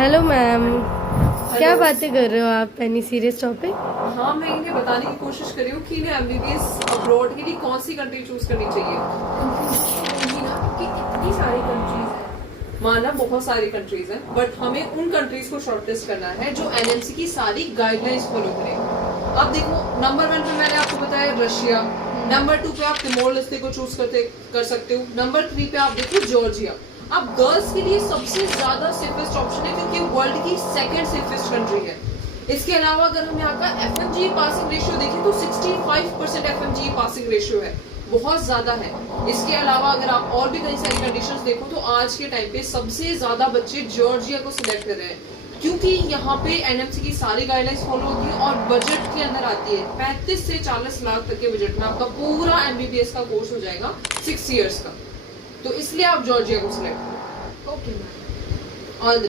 Hello ma'am, क्या बातें कर रहे हो आप एनी सीरियस टॉपिक? हाँ, मैं इन्हें बताने की कोशिश कर रही हूँ कि इन्हें एमबीबीएस अब्रॉड के लिए कौन सी कंट्री चूज करनी चाहिए। कि इतनी सारी कंट्रीज हैं, माना बहुत सारी कंट्रीज हैं, बट हमें उन कंट्रीज को शॉर्टलिस्ट करना है जो एनएमसी की सारी गाइडलाइंस फॉलो करें। अब देखो, नंबर 1 पे मैंने आपको बताया रशिया, नंबर 2 पे आप तिमोर लेस्टे को चूज कर सकते हो, नंबर 3 पे आप देखो जॉर्जिया। अब गर्ल्स के लिए सबसे ज्यादा सेफेस्ट ऑप्शन है क्योंकि वर्ल्ड की सेकंड सेफेस्ट कंट्री है। इसके अलावा अगर हम यहाँ का एफएमजी पासिंग रेशियो देखें तो 65% एफएमजी पासिंग रेशियो है, बहुत ज्यादा है। इसके अलावा अगर आप और भी कई सारी कंडीशंस देखो तो आज के टाइम पे सबसे ज्यादा बच्चे जॉर्जिया को सिलेक्ट कर रहे हैं क्योंकि यहाँ पे एनएमसी की सारी गाइडलाइंस फॉलो होती है और बजट के अंदर आती है। 35 से 40 लाख तक के बजट में आपका पूरा एमबीबीएस का कोर्स हो जाएगा 6 इयर्स का। तो इसलिए आप जॉर्जिया को सिलेक्ट करो। Okay ma'am. All the